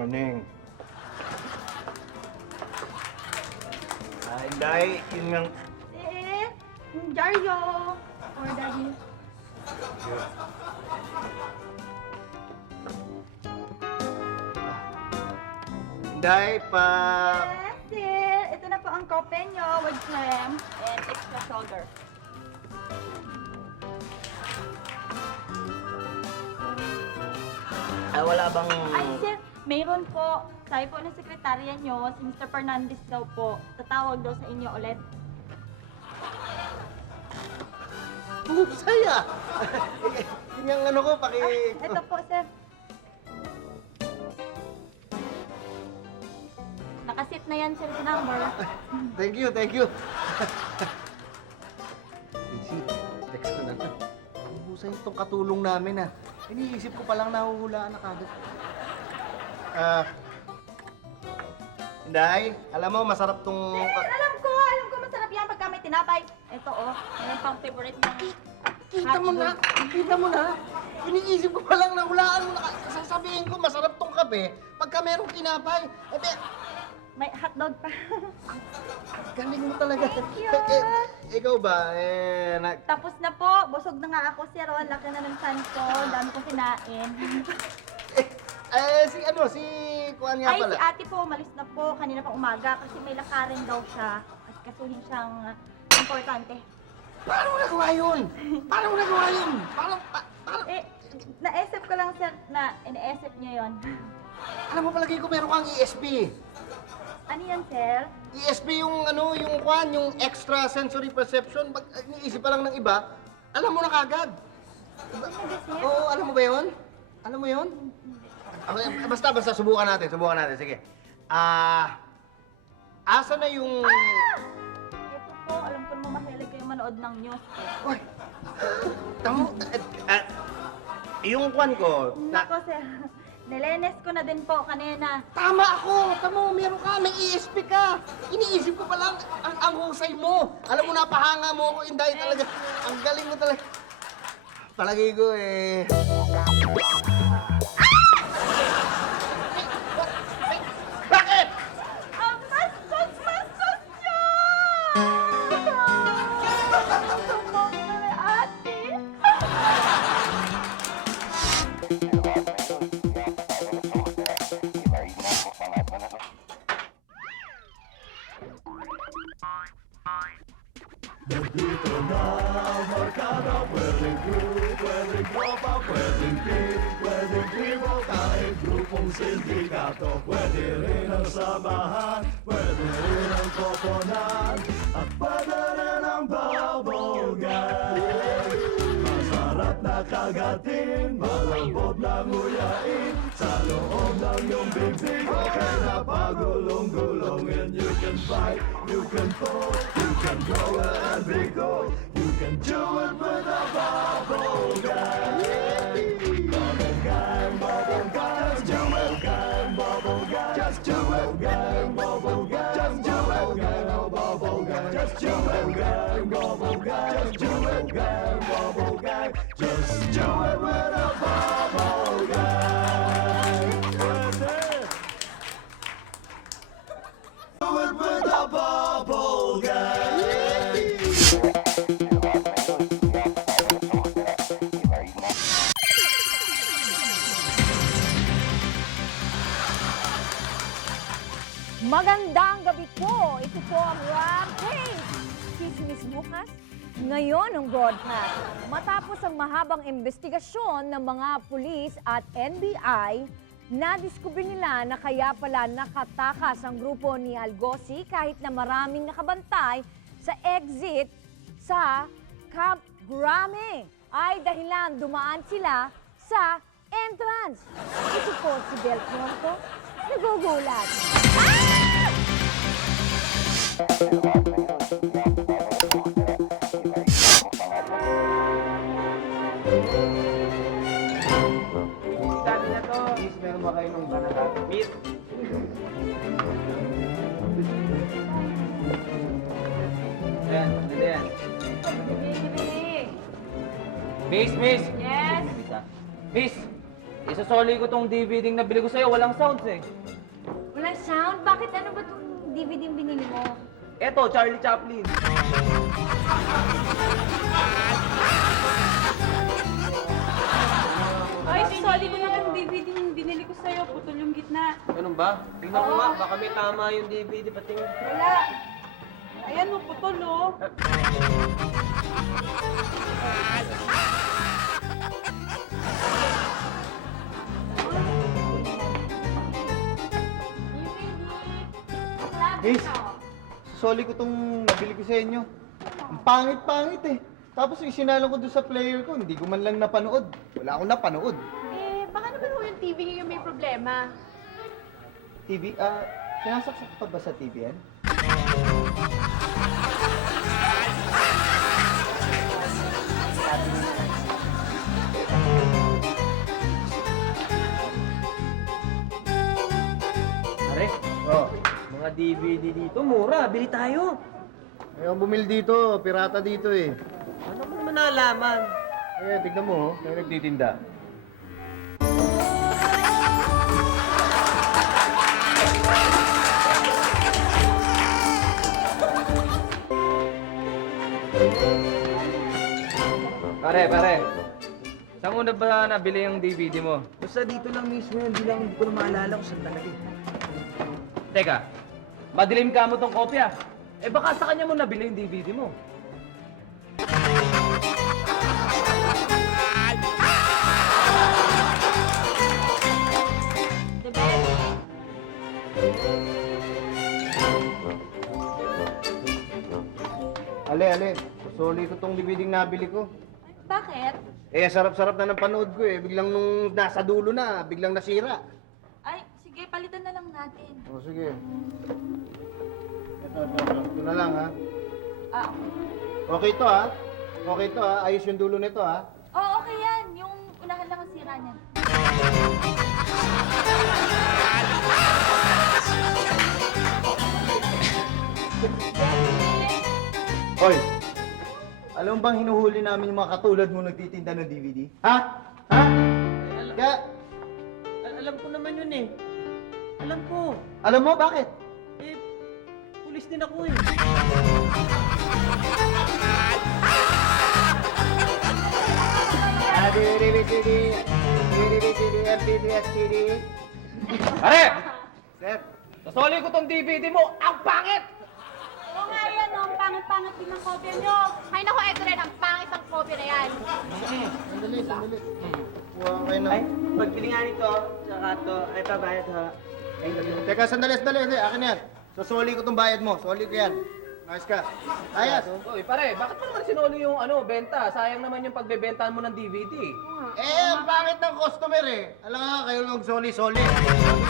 Morning. Inday, yun nga. Dario. Or Daddy. Inday, pa... Yes, sir. Ito na po ang kope nyo with clam and extra shoulder. Ay, wala bang... Ay, sir, mayroon po. Sabi po ng sekretarya nyo, si Mr. Fernandez daw po. Tatawag daw sa inyo ulit. Saya! Yun yung ano ko, paki... Ito po, sir. Nakasit na yan, sir, sa number. Thank you, thank you. Easy, text ko na. Husay itong katulong namin, ah. Iniisip ko palang nahuhulaan na kagad. Inday, alam mo, masarap tong... Alam ko masarap yan pagka may tinapay. Ito, oh, yan pang favorite ng... Kita mo na. Iniisip ko palang nahulaan mo na. Sasabihin ko, masarap tong kape pagka merong tinapay. May hotdog pa. Galing mo talaga. Thank you. Ikaw ba, Tapos na po. Busog na nga ako, sir. Ang laki na ng san ko. Ang dami kong kinain. si Kuan nga Ay, pala. si ate po, malis na po. Kanina pang umaga kasi may lakarin daw siya. At kasuhin siyang importante. Paano mo nagawa yun? Paano? Na-SF ko lang, sir, na ina-SF niya yon. Alam mo, palagi ko meron kang ESP. Ano yan, sir? ESP yung yung extra sensory perception. Pag iniisip pa lang ng iba, alam mo na kagad. Sir? Oo, alam mo ba yun? Alam mo yun? Basta, subukan natin. Sige. Asa na yung... Ito po, alam ko naman mahilig kayo manood ng news. Uy! Tamo, yung kwan ko... Nako, sir. Nilenes ko na din po kanina. Tama ako! Tamo, meron ka, may ESP ka! Iniisip ko pa lang, ang husay mo! Alam mo, napahanga mo ako, Inday, talaga. Ang galing mo talaga. Palagi ko Bakit? Ang mastos siya! Tumang na ate. Nandito na ang barkada, pwedeng group, pwedeng tropa, pwedeng team, pwedeng tribo, kahit grupong sindikato. Pwede rin ang samahan, pwede rin ang koponan, at pwede rin ang babogan. Masarap na kagatin, malambot na nguyain, sa loob ng iyong bibig, okay na pagulong-gulong. And you can fight, you can pull, you can grow and be cool. You can do it with a bubble gang. Bubble gang, bubble gang, just do it gang, bubble gang, just do it gang, bubble gang, just do it gang, bubble gang, just do it gang, bubble gang, just do it gang, bubble gang, just do it with a bubble gang. Do it with a bubble gang. Magandang gabi po! Ito po ang Rampage! Chismis bukas, ngayon ang broadcast. Matapos ang mahabang investigasyon ng mga pulis at NBI, nadiskubre nila na kaya pala nakatakas ang grupo ni Algosi kahit na maraming nakabantay sa exit sa Camp Grame ay dahilan dumaan sila sa entrance. Ito po si Del Tronco, nagugulat. Dami na to. Miss, meron ba kayo nung banana? Miss? Ayan, ayan. Bili. Miss! Yes? Miss, sasoli ko tong DVD na nabili ko sa'yo, walang sounds eh. Walang sound? Bakit ano ba itong DVD yung binili mo? Eto, Charlie Chaplin. Ay, sasali ko na yung DVD yung binili ko sa'yo. Putol yung gitna. Ganun ba? Tingnan ko nga, baka may tama yung DVD, patingin. Wala. Ayan mo, putol oh. Miss, soli ko tong nabili ko sa inyo. Ang pangit-pangit eh. Tapos isinalo ko doon sa player ko, hindi ko man lang napanood. Wala akong napanood. Eh, baka naman ho yung TV niyo yung may problema. TV, sinasaksak pa ba sa TV yan? Pare, Oo. mga DVD dito, mura. Bili tayo. Ayaw bumili dito, pirata dito eh. Ano mo naman nalaman? Eh, tignan mo, may nagtitinda. Pare. Saan mo na ba nabili yung DVD mo? Basta dito lang mismo yun, hindi ko na maalala kung saan talaga. Teka, madilim ka mo tong kopya. Eh baka sa kanya mo nabili yung DVD mo. The best. Ale. Soli ko tong DVD na nabili ko. Bakit? Eh, sarap-sarap na ng panood ko eh. Biglang nung nasa dulo na, biglang nasira. Ay, sige, palitan na lang natin. O, sige. Ito na lang ha. Ah, Okay to ha. Okay to ha. Ayos yung dulo nito ha. oh, okay yan. Yung unahan lang ang sira niyan. Hoy! Alam mo bang hinuhuli namin yung mga katulad mo nagtitinda ng DVD? Ha? Ha? Kaya, Alam ko naman yun eh. Alam ko. alam mo bakit? Eh, pulis din ako eh. Pare! Sir, Sasoli ko tong DVD mo, ang pangit! Oo nga yan, oh. Pangit-pangit din ang kopya nyo. Ay, naku, eto rin, ang pangit ang kopya na yan. sandali. Kuha kayo na. Pagbili nga nito, tsaka to, ay pabayad ha. Teka, sandali. Akin yan. Soli ko tong bayad mo. Soli ko yan. Ayos ka. Ayos. Uy, pare, bakit mo naman sinoli yung benta? Sayang naman yung pagbebentahan mo ng DVD. Eh, ang pangit ng customer eh. Alam nga, kayo lang soli.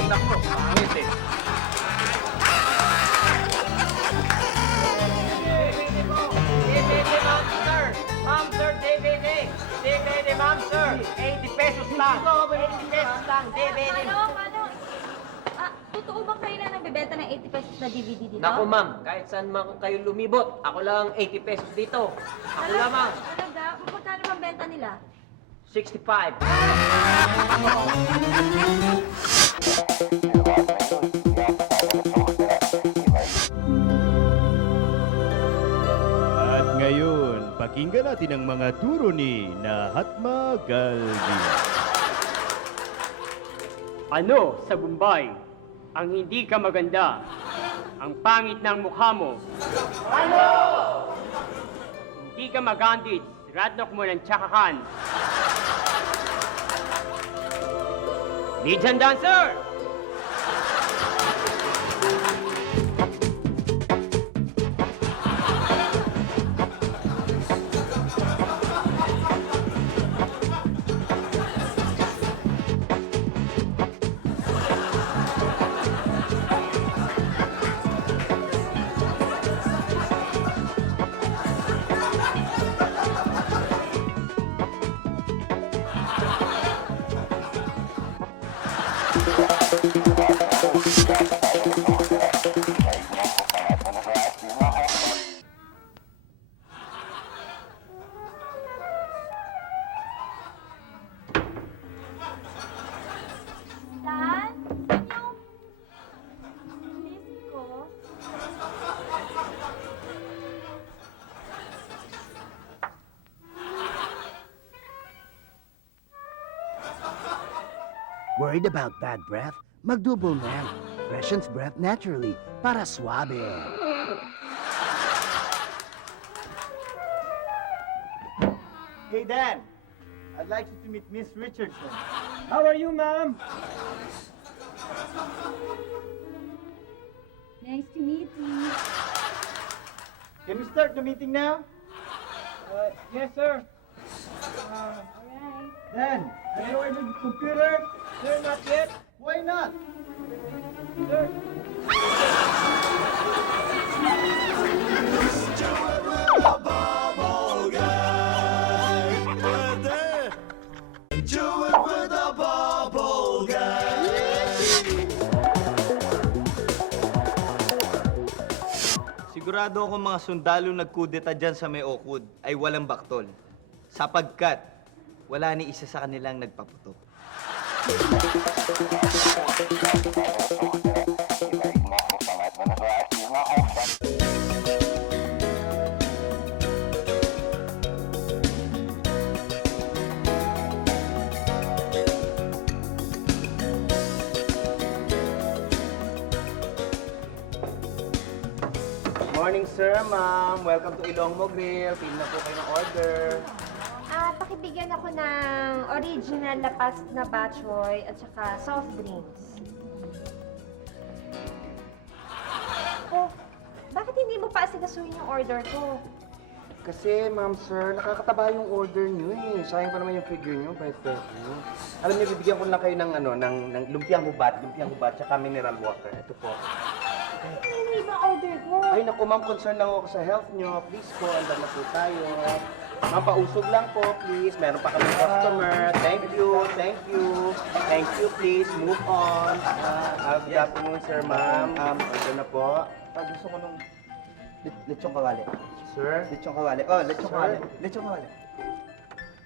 Nako, pangit eh. DVD, ma'am, sir. Ma'am, sir, DVD. DVD, ma'am, sir. 80 pesos lang. 80 pesos lang, DVD. Paano? Totoo bang kayo lang nagbebenta ng 80 pesos na DVD dito? Naku, ma'am, kahit saan man kayo lumibot, ako lang 80 pesos dito. Ako lamang, Talaga? Magkano bang benta nila? 65. At ngayon, pakinggan natin ang mga turo ni Mahatma Gandhi. Ano sa Bombay ang hindi ka maganda? Ang pangit ng mukha mo. Ano? Hindi ka magandit. Radnok mo ng tsakahan. Legion Dancer! Worried about bad breath? Mag-double man. Freshens breath naturally para suabe. Hey, Dan. I'd like you to meet Miss Richardson. How are you, ma'am? Nice to meet you. Can we start the meeting now? Yes, sir. Alright. Dan, have you ordered the computer? Sir, not yet. Why not? Sir. Do it with the bubble gang. Sigurado ako mga sundalo nagkudeta dyan sa may Oakwood ay walang baktol. Sapagkat wala ni isa sa kanilang nagpaputok. Morning, sir, ma'am. Welcome to Ilongmo Grill. Pili na po kayo ng order. Pakibigyan ako ng original lapas na batchoy at saka soft drinks. Oh, bakit hindi mo pa asigasuhin yung order ko? Kasi, ma'am, sir, nakakataba yung order niyo eh. Sayang pa naman yung figure niyo, price per niyo. Alam niyo, bibigyan ko lang kayo ng ng lumpiang hubat, tsaka mineral water. Ito po. Ano yung ibang order ko? Ay, naku, ma'am, concern lang ako sa health niyo. Please po, andar na po tayo. Ma'am, pausog lang po, please. Meron pa kami customer. Thank you, thank you. Thank you, please. Move on. Good afternoon, sir, ma'am. Ito na po. Gusto ko nung lechong kawali. Sir? Lechong kawali. Oh, lechong kawali. Lechong kawali.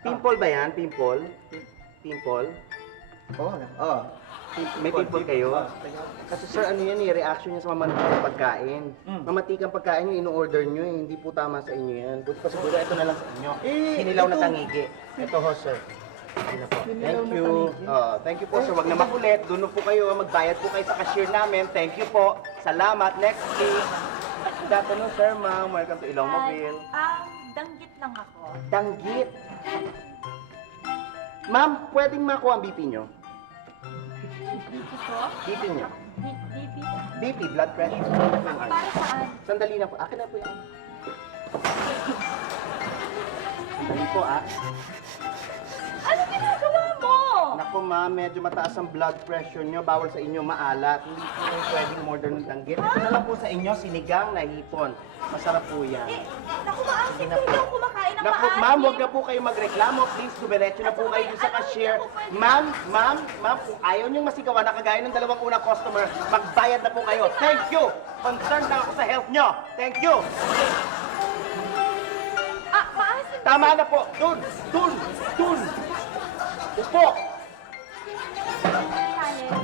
Pimple ba yan? Pimple? Pimple? Oo. Oh. May pimple kayo? Kasi sir, ano yan eh, reaction niya sa mamatikang pagkain. Mamatikang pagkain yung ino-order nyo eh, hindi po tama sa inyo yan. Buti pa siguro, ito na lang sa inyo. Hinilaw na tangigi. Ito ho, sir. Ito na po. Thank you. Thank you po, sir. Wag na makulit. Doon po kayo, magbayad po kayo sa cashier namin. Thank you po. Salamat. Next, please. Good afternoon, sir, ma'am. Welcome to Ilongmo Grill. Danggit lang ako. Danggit. Ma'am, pwedeng makuha ang BP nyo? Dito ko? BP nyo? BP? BP, blood pressure. Para saan? Sandali na po. Akin na po yan. Sandali po, ah. Ano ginagawa mo? Naku, ma'am, medyo mataas ang blood pressure nyo. Bawal sa inyo maalat. Hindi po pwedeng order ng danggit. Ito na lang po sa inyo, sinigang na hipon. Masarap po yan. Naku, maasim. Hindi ako kumakain ng Naku, maasim. ma'am, huwag na po kayo magreklamo. Please, dumiretso na po kayo dun sa cashier. Ma'am, kung ayaw niyong masigawan na kagaya ng dalawang unang customer, magbayad na po kayo. Thank you! Concerned lang ako sa health nyo. Thank you! Maasim. Tama na po. Dun! Upo!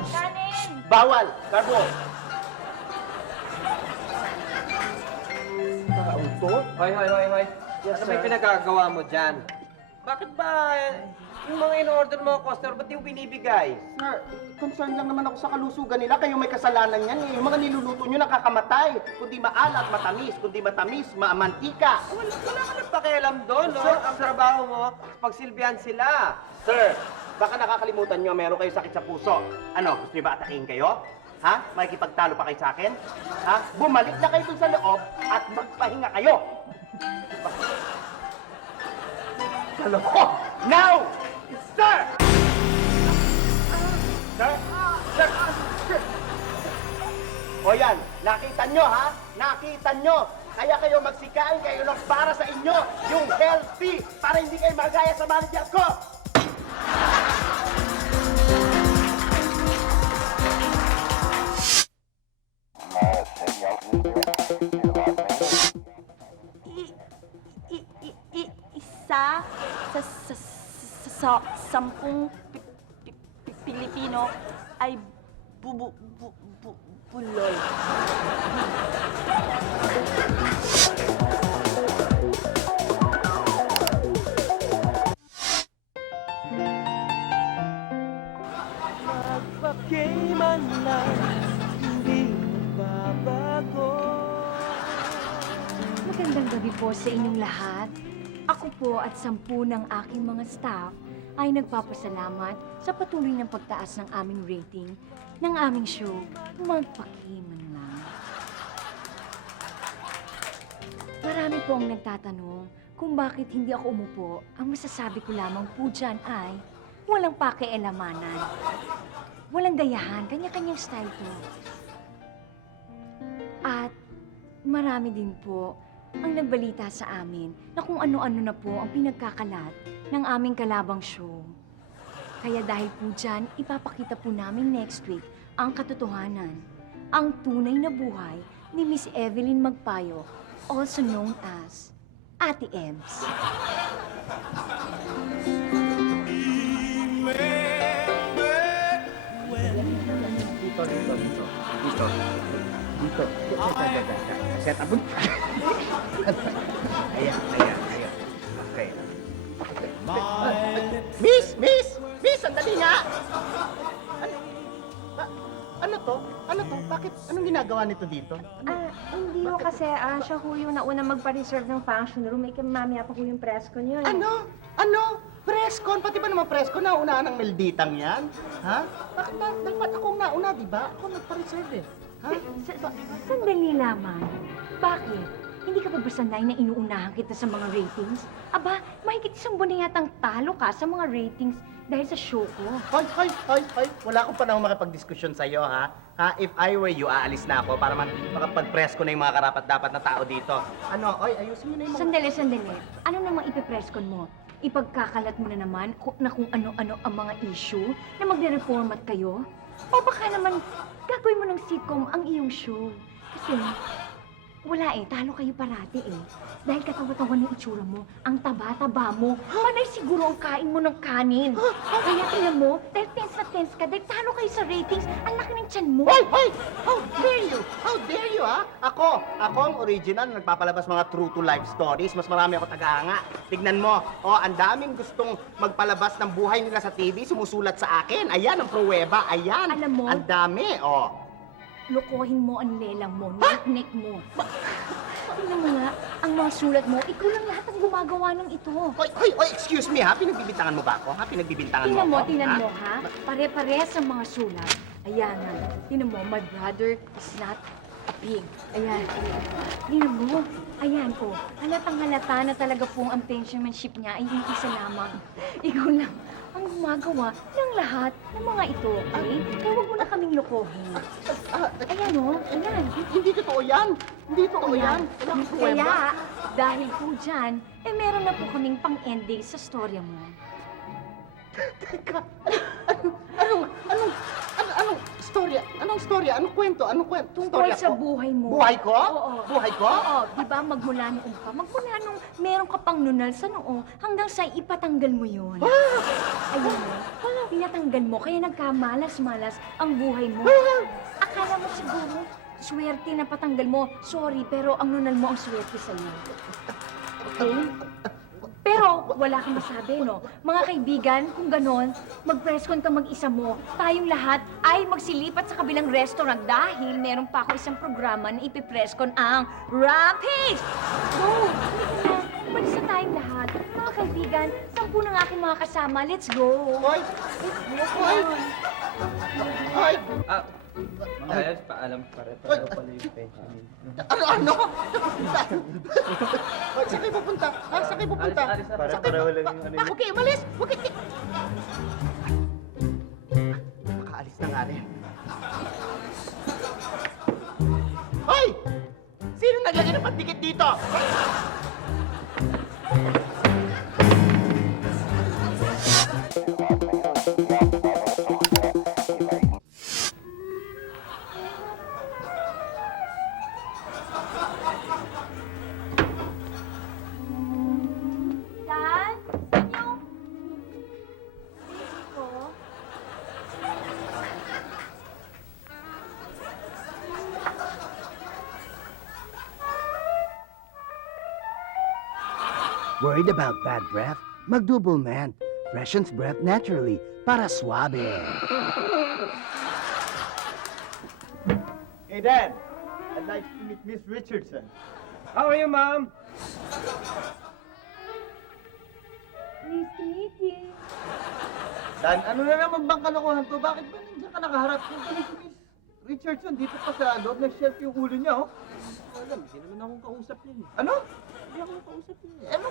Kanin. Bawal! Carbo! Kauto? Hoy. Yes, Ano may sir. pinagagawa mo dyan? Bakit ba yung mga in-order mo, customer, ba't yung binibigay? Sir, concerned lang naman ako sa kalusugan nila. Kayo may kasalanan yan eh. Yung mga niluluto nyo nakakamatay. Kundi maalat, matamis. Kundi matamis, mantika. Wala ka nang pakialam doon, no? Sir, Ang trabaho mo, pagsilbihan sila. Sir, baka nakakalimutan nyo, meron kayo sakit sa puso. Ano, gusto nyo ba atakihin kayo? Ha? Makikipagtalo pa kayo sa akin? Ha? Bumalik na kayo dun sa loob at magpahinga kayo. Kaloko! Now! Sir! Sir? Sir! O yan, nakita nyo ha? Nakita nyo! Kaya kayo magsikain kayo ng para sa inyo, yung healthy, para hindi kayo magaya sa manager ko! Isa sa 10 Pilipino ay bulol. Magandang gabi po sa inyong lahat. Ako po at 10 ng aking mga staff ay nagpapasalamat sa patuloy ng pagtaas ng aming rating ng aming show, Magpakiman Lang. Marami po ang nagtatanong kung bakit hindi ako umupo. Ang masasabi ko lamang po dyan ay walang pakialamanan. Walang gayahan, kanya-kanyang style po. At marami din po ang nagbalita sa amin na kung ano-ano na po ang pinagkakalat ng aming kalabang show. Kaya dahil po dyan, ipapakita po namin next week ang katotohanan, ang tunay na buhay ni Miss Evelyn Magpayo, also known as Ate Ebs. Dito. Set up. Ayan. Okay. Miss, sandali nga! Ano to? Bakit? Anong ginagawa nito dito? Hindi ho kasi siya ho yung nauna magpa-reserve ng function room. Mamaya pa ho yung press ko niyo. Ano? Presscon? Pati ba naman presscon? Nauna ng melditang yan? Ha? Bakit dapat akong nauna, di ba? Ako nagpa-reserve eh. Ha? Sandali lamang. Bakit? Hindi ka ba ba sanay na inuunahan kita sa mga ratings? Aba, mahigit 1 buwan na yatang talo ka sa mga ratings dahil sa show ko. Hoy! Wala akong panahon makipag-diskusyon sa'yo, ha? If I were you, aalis na ako para makapag-press ko na yung mga karapat-dapat na tao dito. Ano? Oy, ayusin mo na yung mga... Sandali. Ano namang ipipreskon mo? Ipagkakalat mo na naman na kung ano-ano ang mga issue na magre-reformat kayo? O baka naman gagawin mo ng sitcom ang iyong show? Kasi wala talo kayo parati Dahil katawa-tawa ng itsura mo, ang taba-taba mo, panay siguro ang kain mo ng kanin. Kaya tingnan mo, dahil tense ka, dahil talo kayo sa ratings, ang laki ng tiyan mo. Hoy! How dare you, ha? Ako ang original na nagpapalabas mga true to life stories. Mas marami ako tagahanga. Tignan mo, ang daming gustong magpalabas ng buhay nila sa TV, sumusulat sa akin. Ayan ang pruweba, ayan. Alam mo? Ang dami, Lokohin mo ang lelang mo, neck mo. Tingnan mo nga, ang mga sulat mo, ikaw lang lahat ang gumagawa ng ito. Hoy, excuse me, ha? Pinagbibintangan mo ba ako, ha? Pinagbibintangan Tingnan mo mo, ako, tingnan mo, ha? Pare-parehas ang mga sulat. Ayan, tingnan mo, my brother is not a pig. Ayan. Tingnan mo, ayan, halatang-halata na talaga pong ang pensionmanship niya ay isa lamang. Ikaw lang ang gumagawa ng lahat ng mga ito, okay? Kaya huwag mo na kaming lokohin. Ayan, ayan. Hindi totoo yan. Hindi totoo yan. Wala akong pruweba. Kaya, dahil po dyan, meron na po kaming pang-ending sa storya mo. Teka, anong storya? Anong storya? Anong kwento? Tungkol Storya sa ko? buhay mo. Buhay ko? Oo. Buhay ko? Oo, di ba magmula nung meron ka pang nunal sa noo, hanggang sa ipatanggal mo yun. Ayun, pinatanggal mo, kaya nagkamalas-malas ang buhay mo. Akala mo siguro, swerte na patanggal mo. Sorry, pero ang nunal mo ang swerte sa'yo. Okay? Pero wala kang masabi, no? Mga kaibigan, kung ganon, mag-presscon ka mag-isa mo. Tayong lahat ay magsilipat sa kabilang restaurant dahil meron pa ako isang programa na ipipresscon ang Rampage! So, umalis na tayong lahat. Mga kaibigan, 10 ng aking mga kasama. Let's go! Hoy! Hoy! Hoy! Dahil paalam pala yung pension. Ano? Hoy, saan kayo pupunta? Saan kayo pupunta? Para wala yung ano. Okay, umalis! Huwag kayo... Makaalis na nga rin. Hoy! Sino naglagay ng pandikit dito? Dan? Saan yung... baby ko? Worried about bad breath? Mag-double man. Freshens breath naturally para suabe. Hey, Dad. I'd like to meet Miss Richardson. How are you, Mom? Nice to meet you. Dan, ano na naman bang kalokohan to? Bakit ba nandiyan ka nakaharap? Yung pala si Miss Richardson, dito pa sa loob, nag-shelf yung ulo niya, oh. Alam, hindi naman akong kausap niya. Ano? Hindi akong kausap niya. Ano?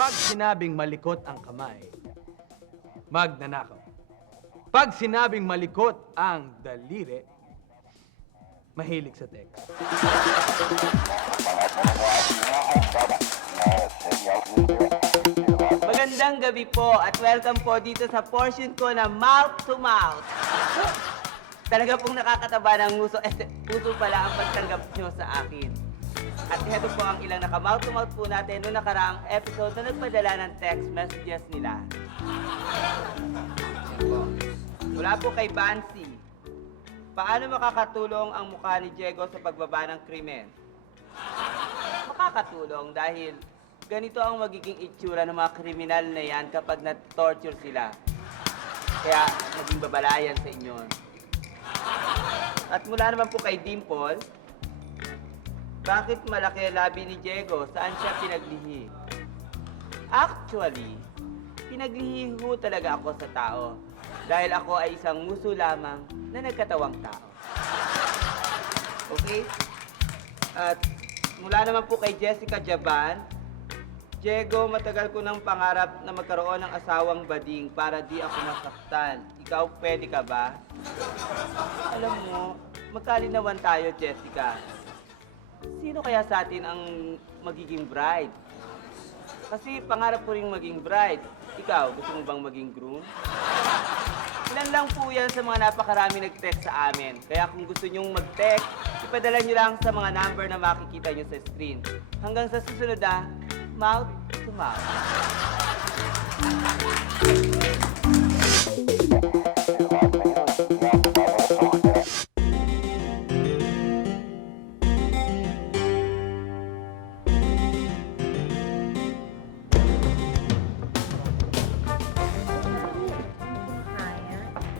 Pag sinabing malikot ang kamay, magnanakaw. Pag sinabing malikot ang daliri, mahilig sa text. Magandang gabi po at welcome po dito sa portion ko na mouth to mouth. Talaga pong nakakataba ng nguso, puso pala ang pagtanggap nyo sa akin. At ito po ang ilang naka-mouth to mouth po natin noong nakaraang episode na nagpadala ng text messages nila. Mula po kay Bansi. Paano makakatulong ang mukha ni Diego sa pagbaba ng krimen? Makakatulong dahil ganito ang magiging itsura ng mga kriminal na yan kapag na-torture sila. Kaya naging babalayan sa inyo. At mula naman po kay Dimple, bakit malaki labi ni Diego? Saan siya pinaglihi? Actually, pinaglihi ho talaga ako sa tao. Dahil ako ay isang nguso lamang na nagkatawang tao. Okay? At mula naman po kay Jessica Jaban, Diego, matagal ko ng pangarap na magkaroon ng asawang bading para di ako masaktan. Ikaw, pwede ka ba? Alam mo, magkalinawan tayo, Jessica. Sino kaya sa atin ang magiging bride? Kasi pangarap ko rin maging bride. Ikaw, gusto mo bang maging groom? Ilan lang po yan sa mga napakarami nag-text sa amin. Kaya kung gusto nyong mag-text, ipadala nyo lang sa mga number na makikita nyo sa screen. Hanggang sa susunod na, mouth to mouth.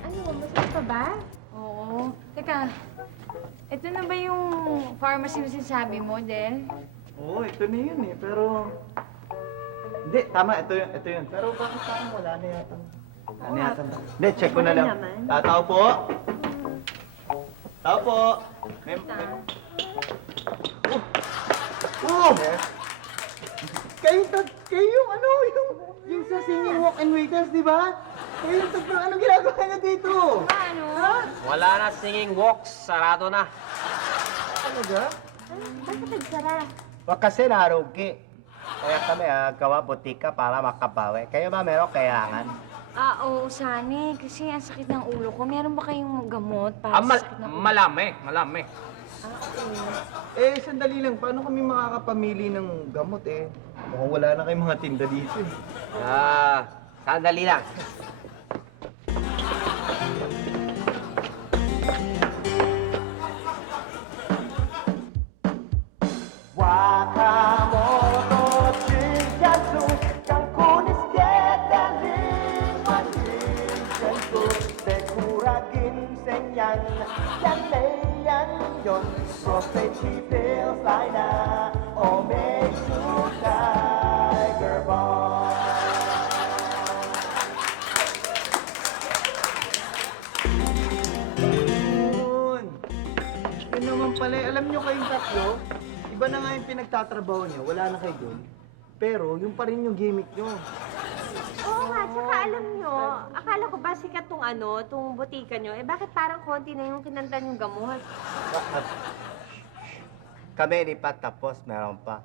Ano, masarap pa ba? Oo. Teka, ito na ba yung pharmacy na sinasabi mo, Del? Oo, ito na yun eh, pero... Hindi, tama, ito yun. Pero bakit parang wala na yata? Ano yata? Hindi, check ko na lang. Tao po? Tao po? Oh! Kayo yung ano, yung sa singing walk and waiters, di ba? Kayo yung tagpo, ano ginagawa na dito? Ano? Ha? Wala na singing walks, sarado na. Talaga? Bakit nagsara? Wag kasi narugi. Kaya kami gawa butika para makabawi. Kayo ba meron kayangan? Oo, Sani. Kasi ang sakit ng ulo ko. Meron ba kayong gamot para sa sakit ng ulo? malami. Eh, sandali lang. Paano kami makakapamili ng gamot eh? Mukhang wala na kayong mga tinda dito eh. Sandali lang. Wakamoto Shinkansu Cancun is deadly Shinkansu Sekura Ginsenyan Yan yon Prostate feels like na Omesu Tiger Bomb Yun. Yun naman pala. Alam nyo kayong tatlo, iba na nga yung pinagtatrabaho nyo. Wala na kayo doon. Pero, yung pa rin yung gimmick nyo. Oo nga, tsaka alam nyo, akala ko ba sikat tong ano, tong butika nyo, eh bakit parang konti na yung kinanta yung gamot? Kami hindi pa tapos, meron pa.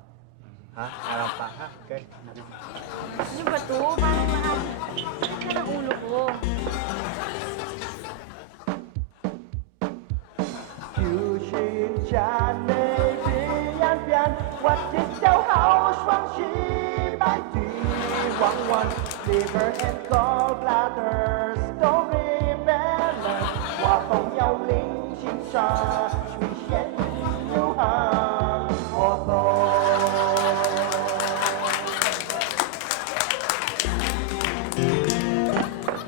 Ha? Meron pa, ha? Okay. Ano ba to? Parang nakakasakit na ng ulo ko. Kyushin chan may bian bian， 我只叫好双喜百地 911, liver and gallbladder, story bearer, 話放有領先殺，全身要行我路。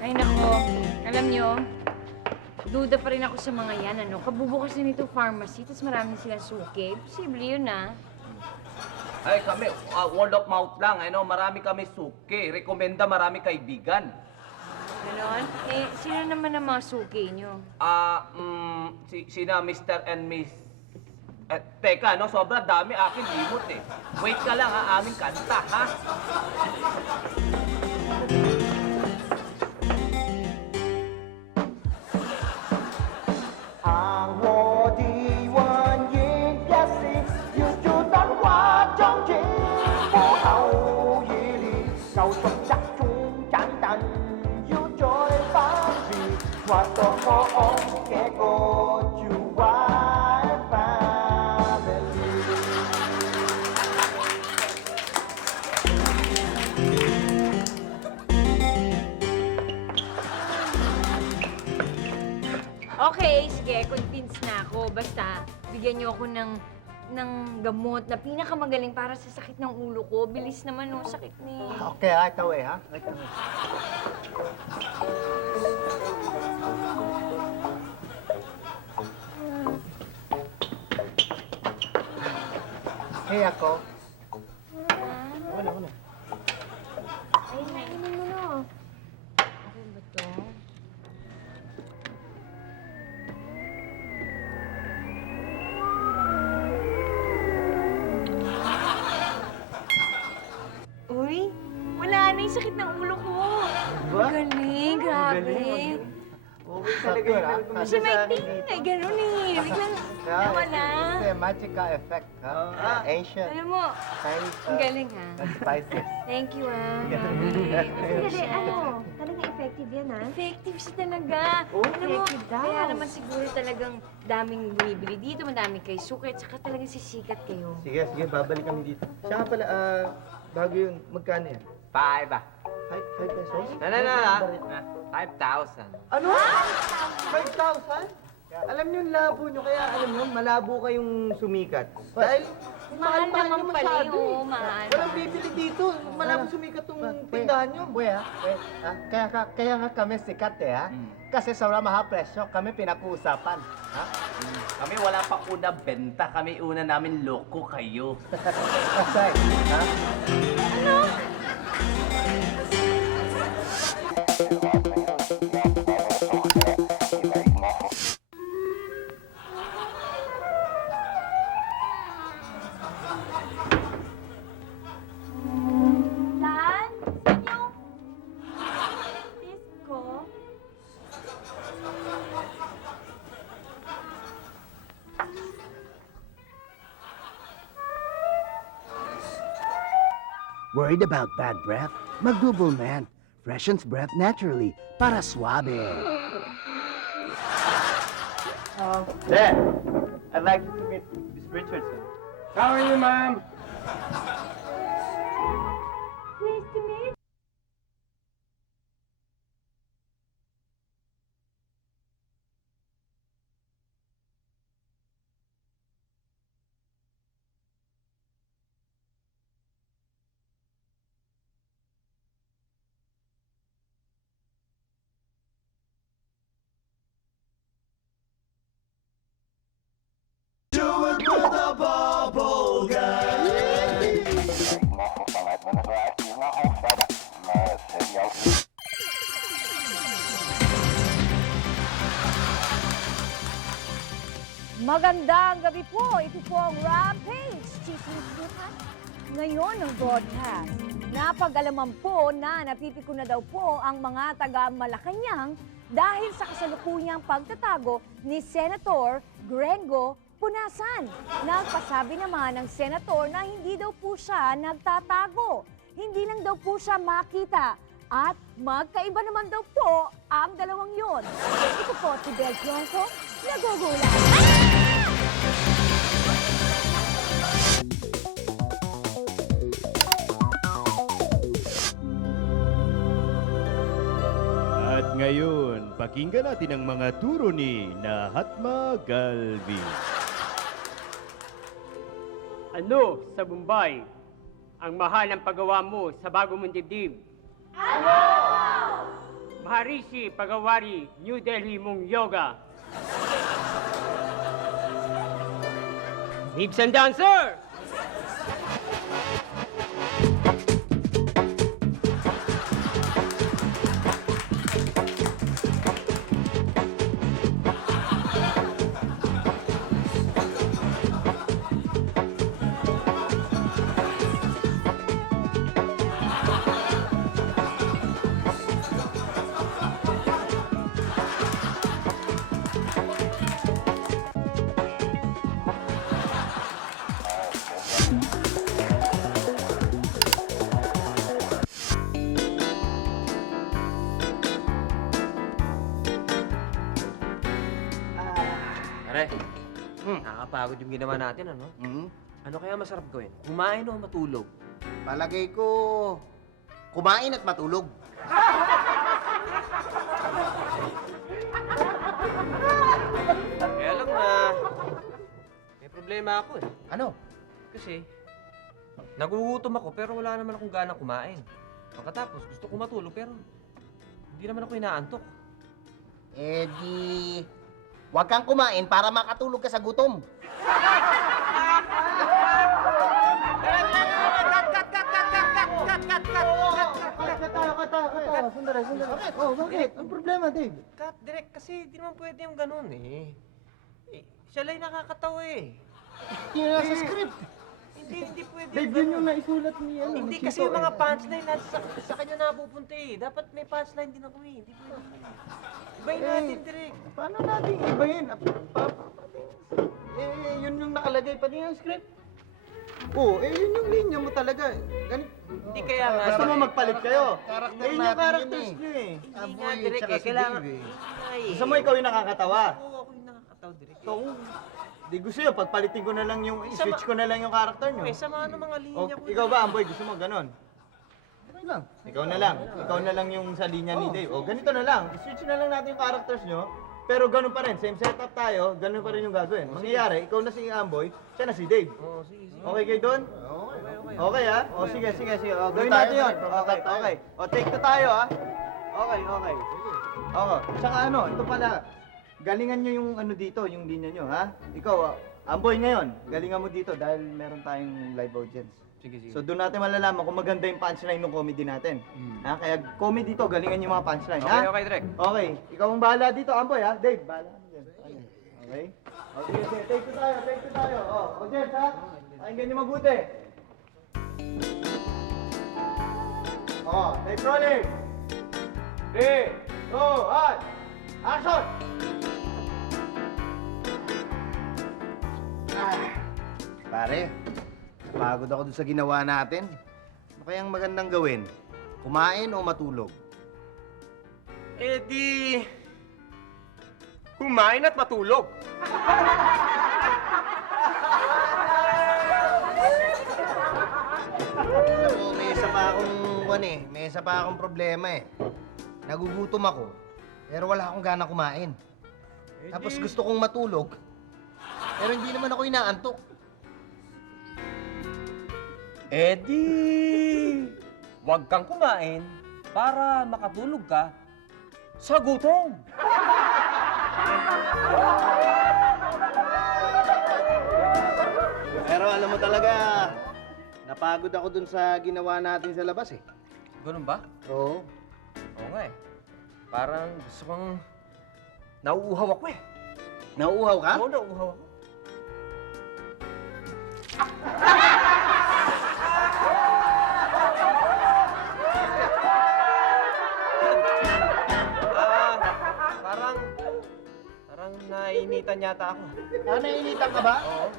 Ay nako, alam nyo, duda pa rin ako sa mga yan, ano? Kabubukas na nito pharmacy, tapos marami silang suki. Posible yun, ah. Ay kami, word of mouth lang, marami kami suki. Rekomenda marami kaibigan. Ganon? Eh, sino naman ang mga suki nyo? Sina Mr. and Miss... teka, sobrang dami akin limot eh. Wait ka lang ha, aming kanta ha. Ang 我的文言也是要做得化妝整，過後以年舊熟習中簡單，要再反變，或作我這個就 White Family。 Okay, sige, convinced na ako. Basta, bigyan niyo ako ng gamot na pinakamagaling para sa sakit ng ulo ko. Bilis naman, oh, sakit ni... Okay, ito ha? Ito. Hey, ako. Wala. Ay, nainom mo na. Okay ba to? Uy, wala na yung sakit ng ulo ko. Ba? Galing, grabe. Okay talaga yun. Kasi may tingin eh, ganun eh. Biglang nawala. It's a magical effect, ha? Ancient Alam mo, Chinese ang galing ha. spices. Thank you ah. Kasi talagang effective yan, ha? Effective siya talaga. Alam mo, effective daw. kaya naman siguro talagang daming bumibili dito, madaming kayo suki, at saka talagang sisikat kayo. Sige, babalik kami dito. Siya nga pala, bago yun, magkano yan? 5 ah. 5 pesos? No. 5,000. Ano? 5,000? Alam niyo, labo niyo, kaya alam niyo, malabo kayong sumikat. Dahil, Mahal naman pala masyado yun, mahal. Walang bibili dito. Malabo sumikat tong tindahan niyo. Kaya nga kami sikat eh, ha? Kasi sa mahal presyo, kami pinag-uusapan. Ha? Kami wala pa una benta, kami una namin loko kayo. Kasi, ha? Saan? Saan yung... disco? Worried about bad breath? Mag-double mint. Freshens breath naturally para suabe. Dad, I'd like you to meet Miss Richardson. How are you, ma'am? Nice to meet Do it with a bubble gang. Magandang gabi po. Ito po ang Rampage. Chismis Bukas. Ngayon ang broadcast. Napag-alaman po na napipiko na daw po ang mga taga-Malacanang dahil sa kasalukuyang pagtatago ni Senator Grengo Punasan. Nagpasabi naman ng senator na hindi daw po siya nagtatago. Hindi lang daw po siya makita. At magkaiba naman daw po ang dalawang yon. Ito po si Bel Blanco, nagugulat. Ngayon, pakinggan natin ang mga turo ni Mahatma Gandhi. Ano sa Bombay ang mahal ng paggawa mo sa bagong mong dibdib? Maharishi Pagawari, New Delhi mong yoga. Hips and dancer! Pare, nakakapagod yung ginawa natin, ano? Ano kaya masarap gawin? Kumain o matulog? Palagay ko, kumain at matulog. Kaya lang na, may problema ako eh. Ano? Kasi, nagugutom ako pero wala naman akong ganang kumain. Pagkatapos, gusto ko matulog pero hindi naman ako inaantok. Eh di, huwag kang kumain para makatulog ka sa gutom. Sandali. Oh, bakit? Ang problema, Dave? Kat, direct kasi di naman pwede yung ganun eh. Siya lang yung nakakatawa eh. Hindi na sa script. Hindi pwede Dave, yun yung naisulat ni ano. Hindi kasi yung mga punchline sa kanya napupunta eh. Dapat may punchline din ako eh. Hindi pwede. Ibayin natin direct. Paano natin ibahin? Yun yung nakalagay pa din ang script. Oo, yun yung linya mo talaga. Hindi kaya nga. Gusto mo magpalit kayo? Karakter Yun yung natin characters yun eh. nyo eh. Hindi nga direct eh. Kailangan. Gusto mo ikaw yung nakakatawa? Oo, ako yung nakakatawa direct. So, di gusto yun, pagpalitin ko na lang yung, switch ko na lang yung character nyo. Okay, sama ng mga linya ko. Ikaw ba, Amboy, gusto mo ganon? Okay lang. Ikaw na lang yung sa linya ni Dave. O, ganito na lang. I-switch na lang natin yung characters nyo. Pero ganun pa rin, same setup tayo, ganun pa rin yung gagawin. Mangyayari, ikaw na si Amboy, siya na si Dave. Oo, sige. Okay kayo doon? Okay ha? O sige. O, gawin natin yun. Okay. O, take two tayo ha? Okay. Oo. Tsaka ano, ito pala, galingan nyo yung ano dito, yung linya nyo ha? Ikaw, Amboy ngayon, galingan mo dito dahil meron tayong live audience. Sige. So doon natin malalaman kung maganda yung punchline ng comedy natin. Ha? Kaya comedy to, galingan yung mga punchline, ha? Okay, direct. Okay, ikaw ang bahala dito, Amboy, ha? Dave, bahala ka dyan. Okay? Okay, take two tayo. O, Jens, ha? Pakinggan niyo mabuti. Take rolling. 3, 2, 1, action! Pare, pagod ako dun sa ginawa natin. Ano kayang magandang gawin? Kumain o matulog? Eh di... Kumain at matulog. Alam mo, may isa pa akong problema eh. Nagugutom ako, pero wala akong gana kumain. Tapos gusto kong matulog, pero hindi naman ako inaantok. Eh di... Huwag kang kumain para makatulog ka sa gutom. Pero alam mo talaga, napagod ako dun sa ginawa natin sa labas eh. Ganun ba? Oo. Oo nga eh. Parang gusto kong... Nauuhaw ako eh. Nauuhaw ka? Oo, nauuhaw ako. Parang nainitan yata ako. Nainitan ka ba? Oo.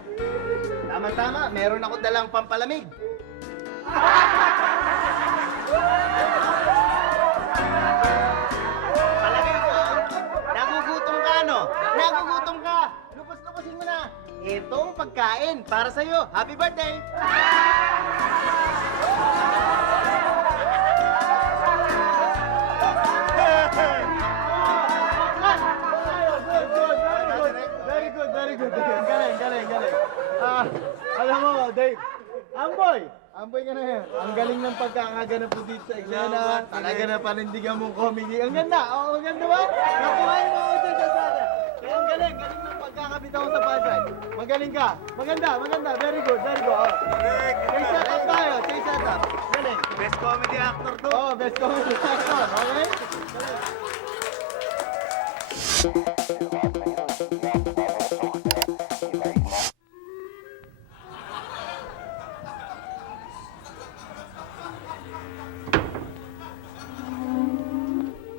Tama-tama, meron ako dalang pampalamig. Palagay ko, nagugutom ka, no? Nagugutom ka! Lupos-luposin mo na! Itong pagkain para sa'yo. Happy birthday! good. Galing, galing, galing. Alam mo, Dave, Amboy ka na yan. Ang galing ng pagkakaganap mo dito sa eksena. Talaga na panindigan mong comedy. Ang ganda, ang ganda ba? Nakuhain mo ako dyan sa sana. Kaya ang galing ng pagkakabitaw sa punchline. Magaling ka. Maganda, very good, very good. Chase setup tayo, chase setup. Galing. Best comedy actor to. Oo, best comedy actor, okay?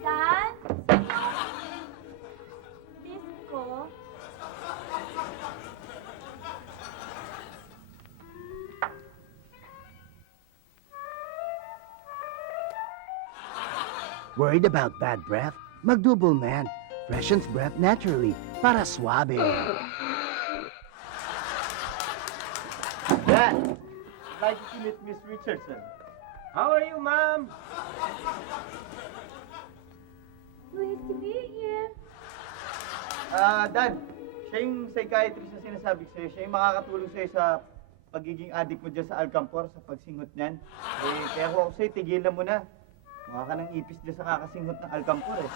Dan? Disco? Worried about bad breath? Mag-double man. Freshens breath naturally para suabe. Dad, like to meet Miss Richardson. How are you, ma'am? Nice to meet you. Dad, siya yung psychiatrist na sinasabi sa'yo. Siya yung makakatulong sa'yo sa pagiging addict mo dyan sa Alcampor, sa pagsingot niyan. Kaya ako sa'yo, tigilan mo na. Mukha ka ng ipis dyan sa kakasingot ng Alcampor eh.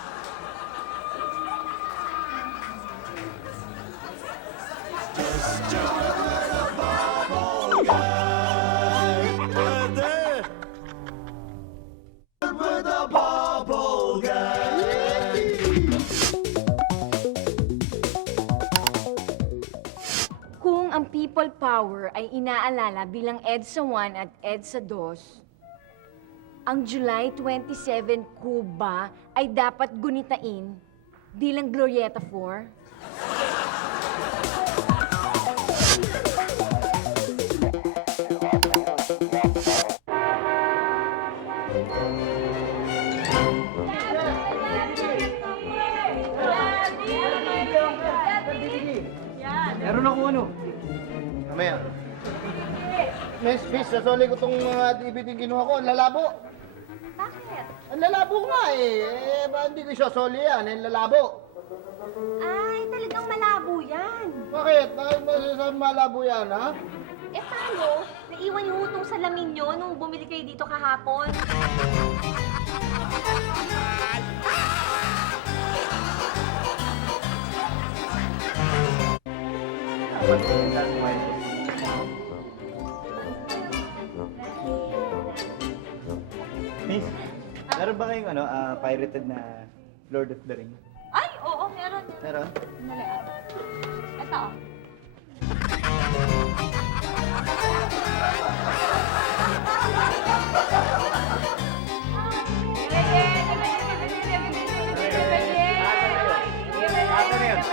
With a bubble guy. Kung ang people power ay inaalala bilang EDSA 1 at EDSA 2, ang July 27 Cuba ay dapat gunitain bilang Glorieta 4. Meron ako ano. Mamaya. Miss, sasoli ko tong mga DVD kinuha ko. Ang lalabo. Bakit? Ang lalabo nga eh. Ba hindi ko sasoli yan? Ang lalabo. Ay, talagang malabo yan. Bakit? Bakit masasabi malabo yan, ha? Eh paano? Naiwan yung utong salamin nyo nung bumili kayo dito kahapon. Miss, meron ba kayong pirated na Lord of the Rings? Ay, oo, meron. Meron? Dali ah. Ito.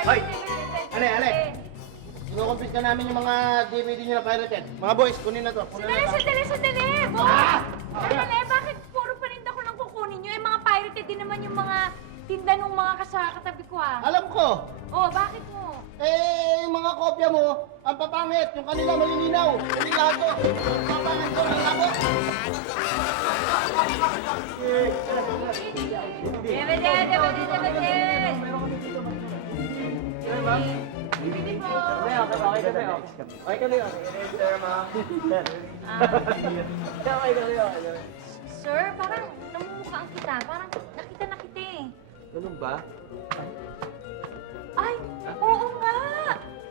Hoy! Ale! Kinukumpis ka namin yung mga DVD nyo na pirated. Mga boys, kunin na to. Kunin na to. Sandali! Sandali, bakit puro paninda ko lang kukunin nyo? Eh, mga pirated din naman yung mga tinda ng mga katabi ko ah. Alam ko! Oh, bakit mo? Eh, yung mga kopya mo, ang papangit. Yung kanila malilinaw. Hindi lahat to. Ang papangit ko, ang labo. Sir, parang namumukhaan kita. Parang nakita na kita eh. Ganun ba? Ay, oo nga!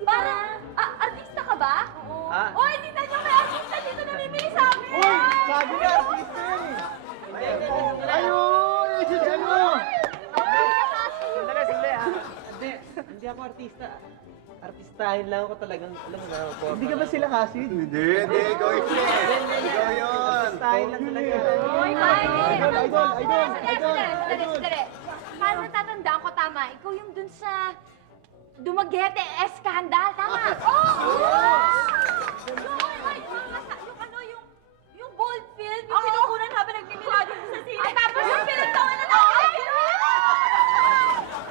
Parang, artista ka ba? Oo. Ah. Oy, tingnan nyo, may artista dito namimili sa amin! Uy! Sabi nga, artista yun eh! Ayun! Isisyan mo! Sandali ah. Hindi ako artista. Artistahin lang ako talagang, alam mo na ako. Hindi ka ba sila kasid? Hindi. Ikaw Ikaw yun. Artistahin lang talaga. Oy, Idol! Sandali. Paano natatandaan ko tama? Ikaw yung dun sa Dumaguete Escandal, tama? Yung bold film, yung pinukunan habang nagmimilagro sa sine. Ay, tapos yung pinagtawan na natin!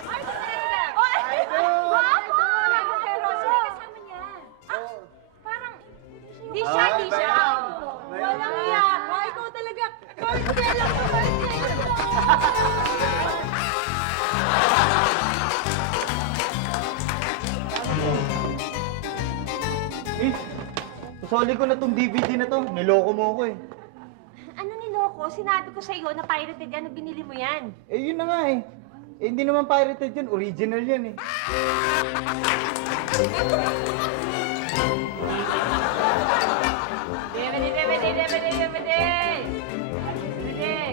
Ay, sandali! Pero sino kasama niya? Parang, hindi siya. Walang iya. Ikaw talaga. Cartel ako, cartel. Soli ko na tong DVD na to. Niloko mo ako eh. Ano niloko? Sinabi ko sa iyo na pirated yan, na binili mo yan. Eh, yun na nga eh. Eh, hindi naman pirated yun. Original yan eh.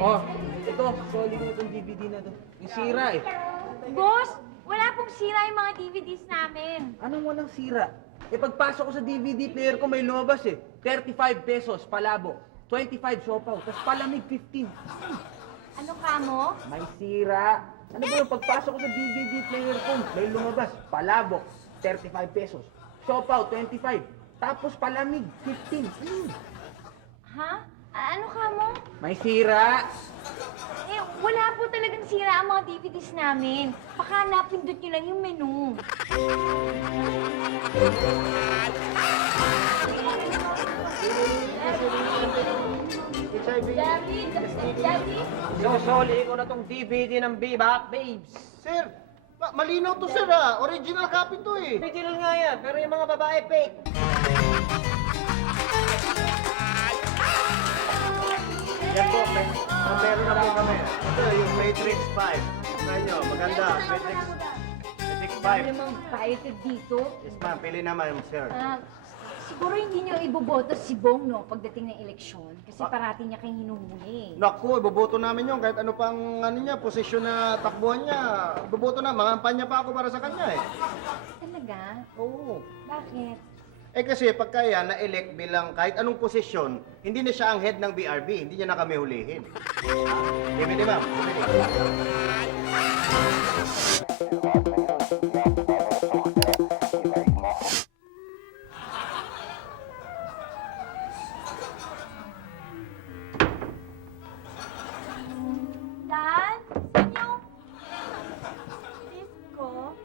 Oh, ito, soli ko itong DVD na to. Yung sira eh. Boss, wala pong sira yung mga DVDs namin. Anong walang sira? Eh, pagpasok ko sa DVD player ko, may lumabas eh. 35 pesos, palabo. 25 siopaw, tapos palamig 15. Ano ka mo? May sira. Ano ba yung pagpasok ko sa DVD player ko, may lumabas, palabo, 35 pesos. Siopaw, 25. Tapos palamig, 15. Ha? Ano ka mo? May sira. Eh, wala po talagang sira ang mga DVDs namin. Baka napindot nyo lang yung menu. Daddy? Sosoli ko na tong DVD ng Bebop Babes. Sir, malinaw to sir ah. Original copy to eh. Original nga yan, pero yung mga babae fake. Yan po, meron na po kami. Ito yung Matrix 5. Tignan nyo, maganda. Matrix 5. namang pirated dito. Yes ma'am, pili naman sir. Siguro hindi niyo iboboto si Bong, no, pagdating ng eleksyon. Kasi parati niya kayong hinuhuli. Naku, iboboto namin yun. Kahit ano pang ano niya, posisyon na takbuhan niya. Iboboto na, mangampanya pa ako para sa kanya eh. Talaga? Oo. Bakit? Eh kasi pagka yan na-elect bilang kahit anong posisyon, hindi na siya ang head ng BRB, hindi niya na kami hulihin. Bibili ma'am, bibili. Dad, saan yung disco?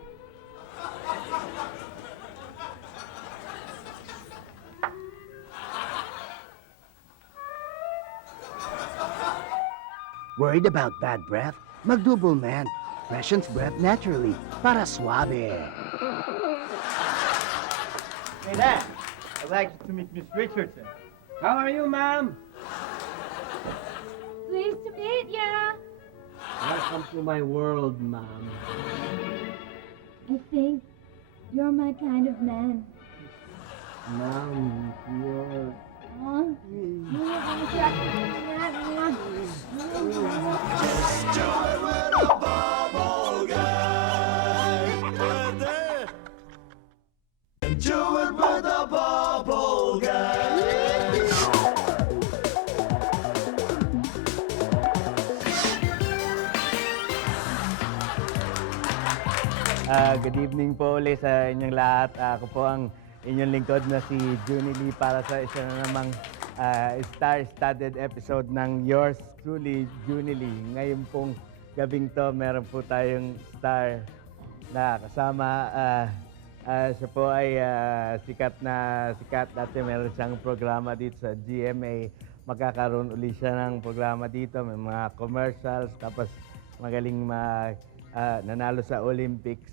Worried about bad breath? Mag-double man. Freshen's breath naturally para suave. Hey Dad, I'd like to meet Miss Richardson. How are you, ma'am? Pleased to meet ya. Welcome to my world, ma'am. I think you're my kind of man. Ma'am, you're... Huh? Do it with a bubble gang. Good evening po ulit sa inyong lahat. Ako po ang inyong lingkod na si Junie Lee para sa isa na namang star-studded episode ng Yours Truly, Junie Lee. Ngayon pong gabing to, meron po tayong star na kasama. Siya po ay sikat na sikat. Dati meron siyang programa dito sa GMA. Magkakaroon ulit siya ng programa dito. May mga commercials. Tapos magaling nanalo sa Olympics.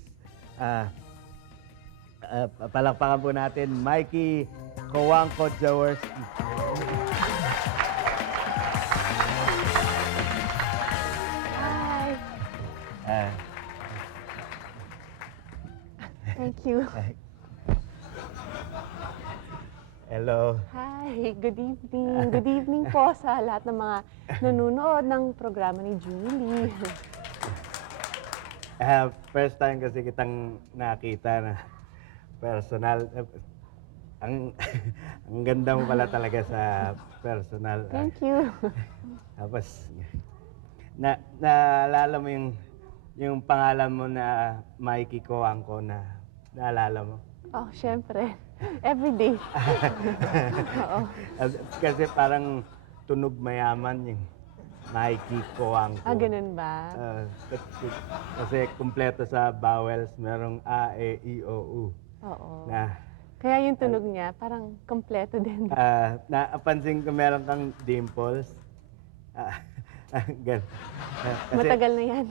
Palakpakan po natin, Mikey Coangco Jaworski. Hi. Thank you. Hello. Hi, good evening. Good evening po sa lahat ng mga nanonood ng programa ni Julie. First time kasi kitang nakita na personal. Ang ganda mo pala talaga sa personal. Thank you. Tapos, naalala mo yung pangalan mo na Mikey Coangco na naalala mo? Oh, syempre. Every day. Oo. Kasi parang tunog mayaman yung Mikey Coangco. Ganun ba? Kasi kumpleto sa vowels, merong A, E, I, O, U. Oo. Na, Kaya yung tunog niya, parang kompleto din. napansin ko meron kang dimples. Matagal na yan.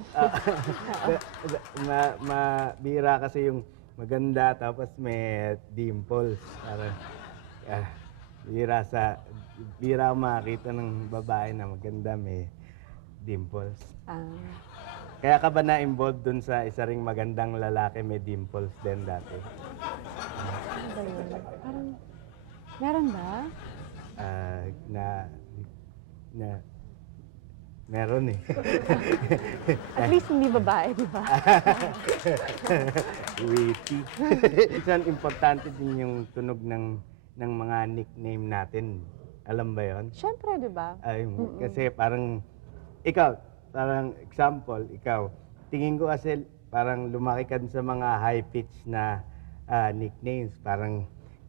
Bira kasi yung maganda tapos may dimples. Parang, bira ako makakita ng babae na maganda, may dimples. Ah, Kaya ka ba na-involved dun sa isa ring magandang lalaki may dimples din dati? ano ba yun? Parang, meron ba? Meron eh. At least hindi babae, di ba? Witty. Isang importante din yung tunog ng mga nickname natin. Alam ba yon? Siyempre, di ba? Kasi parang example, tingin ko kasi parang lumaki ka sa mga high pitch na nicknames. Parang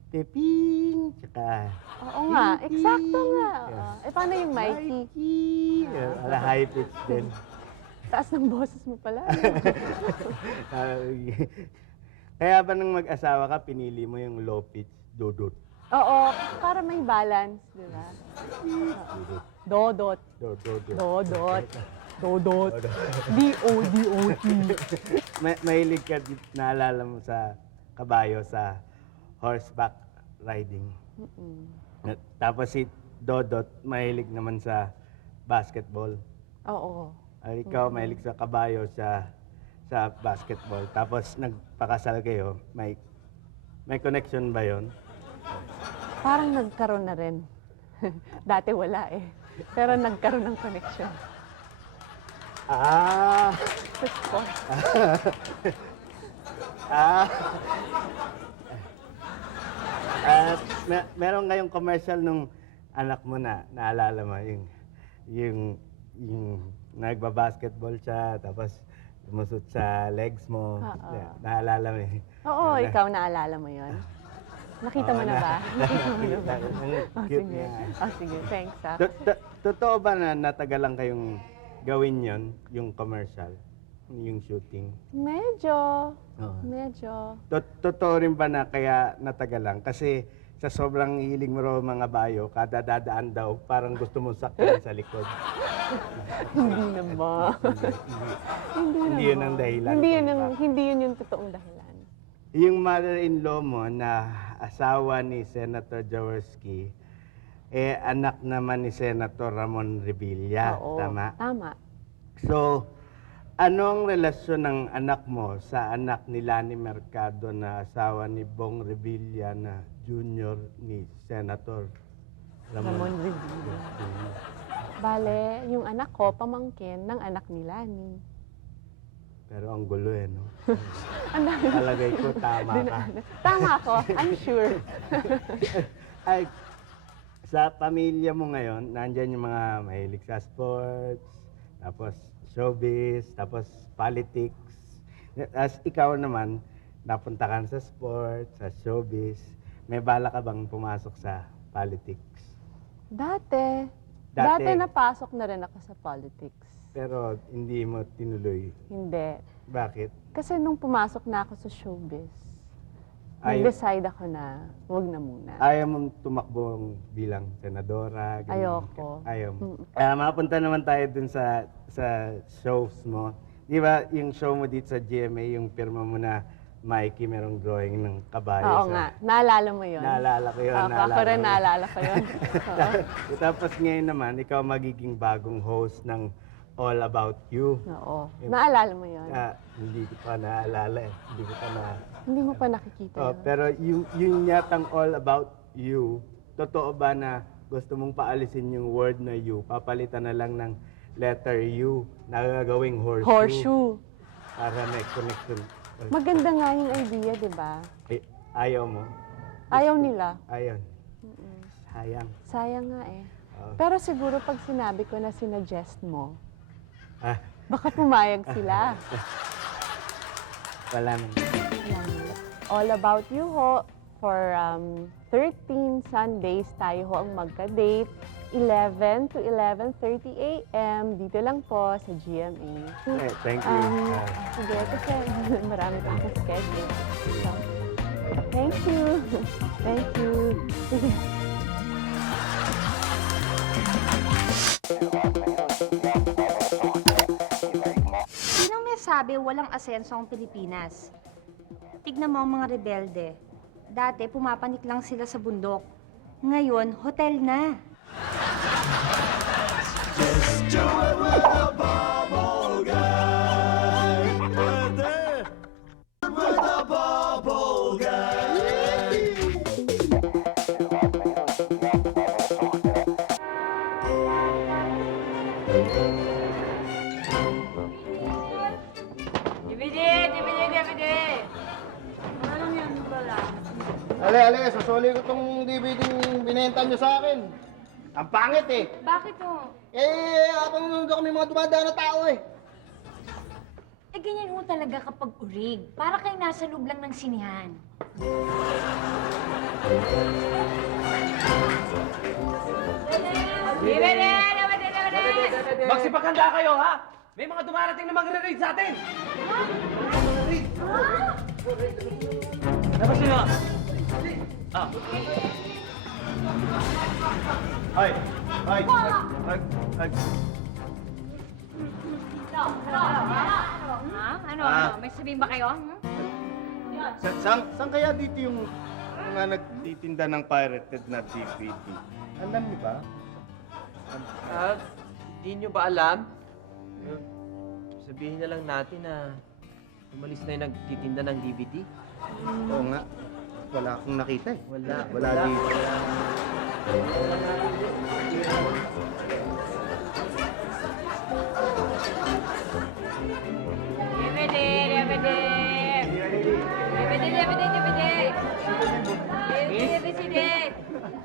Peping, tsaka Oo nga, Pinky. eksakto nga. Yes. Oo. Eh, paano yung Mikey? Ala high pitch din. Taas ng boses mo pala. Kaya ba nang mag-asawa ka, pinili mo yung low pitch, dudut? Oo, para may balance, di ba? Dodot. Dodot. Dodot. D-O-D-O-T. Mahilig ka, naalala mo sa kabayo sa horseback riding. Tapos si Dodot, mahilig naman sa basketball. Oo. Ikaw, mahilig sa kabayo sa basketball. Tapos nagpakasal kayo, may connection ba yon? Parang nagkaroon na rin. Dati wala eh. Pero nagkaroon ng connection. Gusto. At meron kayong commercial nung anak mo na naalala mo yung nagba-basketball siya tapos lumusot sa legs mo. Naalala mo eh. Oo, ikaw naalala mo yon. Nakita mo na ba? Nakita. Ang cute Sige. niya. Sige, thanks ah. Totoo ba na natagalan kayong gawin yon, yung commercial, yung shooting? Medyo. Oo. Medyo. Totoo rin ba na kaya natagalan? Kasi sa sobrang hiling mo raw mga bayo, kada dadaan daw, parang gusto mong sakyan sa likod. Hindi naman. Hindi yun ang dahilan. Hindi yun yung totoong dahilan. Yung mother-in-law mo na asawa ni Senator Jaworski, anak naman ni Senator Ramon Revilla, Oo, tama? Tama. So, anong relasyon ng anak mo sa anak ni Lani Mercado na asawa ni Bong Revilla na junior ni Senator Ramon Revilla. Bale, yung anak ko, pamangkin ng anak ni Lani. Pero ang gulo eh, no? Ang dami. Palagay ko, tama ka. Tama ako, I'm sure. Ay, sa pamilya mo ngayon, nandyan yung mga mahilig sa sports, tapos showbiz, tapos politics. As ikaw naman, napunta ka sa sports, sa showbiz. May bala ka bang pumasok sa politics? Dati Dati napasok na rin ako sa politics. Pero hindi mo tinuloy. Hindi. Bakit? Kasi nung pumasok na ako sa showbiz, Ayaw- nag-decide ako na wag na muna. Ayaw mong tumakbo bilang senadora? ganun. Ayoko. Ayaw mo. Mapunta naman tayo dun sa shows mo. Di ba yung show mo dito sa GMA, yung pirma mo na Mikey, merong drawing ng kabayo. Oo nga, naalala mo yun. Naalala ko yun. Ako rin naalala ko yun. Tapos ngayon naman, ikaw magiging bagong host ng All About You. Oo. Naalala mo yun? Hindi ko pa naalala eh. Hindi mo pa nakikita yun. Pero yung yatang All About You, totoo ba na gusto mong paalisin yung word na you, papalitan na lang ng letter U, na gagawing horseshoe? Horseshoe. Para may connection. Maganda nga yung idea, di ba? Ayaw mo? Ayaw nila. Ayaw. Sayang. Sayang nga eh. Oo. Pero siguro pag sinabi ko na sinuggest mo, Ah, baka pumayag sila. wala naman. All About You ho, for 13 Sundays tayo ho ang magka-date. 11 to 11:30 a.m. Dito lang po sa GMA. Thank you. Sige, kasi marami pang schedule. So, thank you. Thank you. Sinong may sabi walang asenso ang Pilipinas? Tignan mo ang mga rebelde. Dati, pumapanik lang sila sa bundok. Ngayon, hotel na. Just do it with the bubble guy. With the bubble guy. DVD! Ano lang yan, wala. Ale, susuli ko tong DVD yung binenta nyo sa akin. Ang pangit eh. Bakit to? Habang nandun kami mga dumadaan na tao eh. Eh, ganyan ho talaga kapag urig. Para kayo nasa loob lang ng sinihan. Magsipaganda kayo, ha? May mga dumarating na magre-raid sa atin! Labas nyo! Hoy! Ha? Ano? May sabihin ba kayo? Saan kaya dito yung mga nagtitinda ng pirated na DVD? Alam niyo ba? Di nyo ba alam? Sabihin na lang natin na umalis na yung nagtitinda ng DVD. Oo nga. Wala akong nakita eh. Wala dito.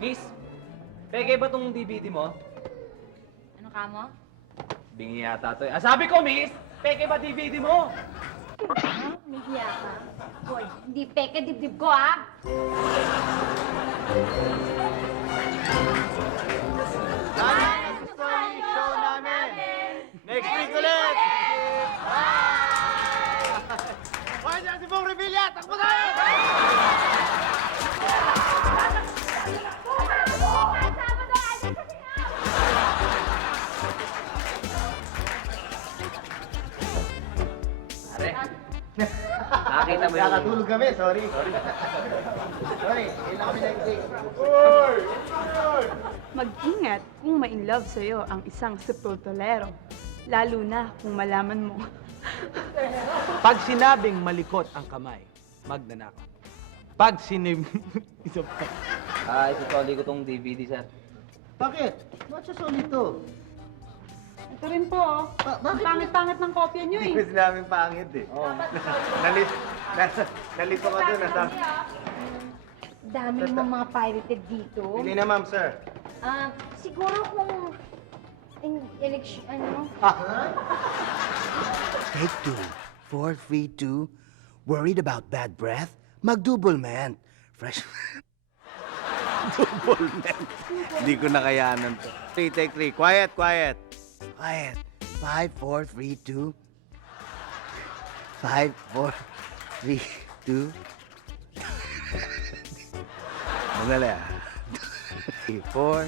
Miss, peke ba tong DVD mo? Ano ka mo? Bingi yata to eh. Sabi ko, miss! Peke ba DVD mo? Ha? May hiya ka? Hoy, hindi peke dibdib ko, ha? Story show namin! Next week ulit! Hoy, dyan si Bong Revilla! Takbo tayo! Pare, nakakita mo yung... Nakatulog kami, sorry. Sorry, yun lang kami next week. Mag-ingat kung ma-inlove sa'yo ang isang sepultolero. Lalo na kung malaman mo. Pag sinabing malikot ang kamay, magnanakaw. Pag Isa pa. Isasoli ko tong DVD, sir. Bakit? Ba't sa solid to? Ito rin po, oh. Ang pangit-pangit ng kopya nyo, Hindi eh. ko sinabing pangit eh. Nalito ka doon. Dami namang mga pirated dito. Pili na, ma'am, sir. Siguro kung... election, ano? Take 2. 4, 3, 2. Worried about bad breath? Mag-double man. Fresh... double man. Hindi ko nakayanan to. 3, take 3. Quiet. Quiet. 5, 4, 3, 2. 5, 4, 3, 2. Madali ah. 4,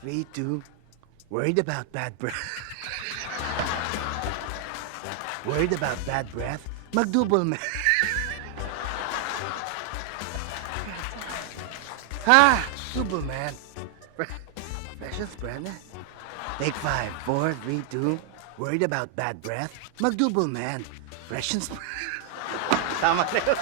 3, 2. Worried about bad breath? Worried about bad breath? Mag-double man. Double man. Precious Brenda. Take 5, 4, 3, 2. Worried about bad breath? Mag-double man. Precious Tama na yun.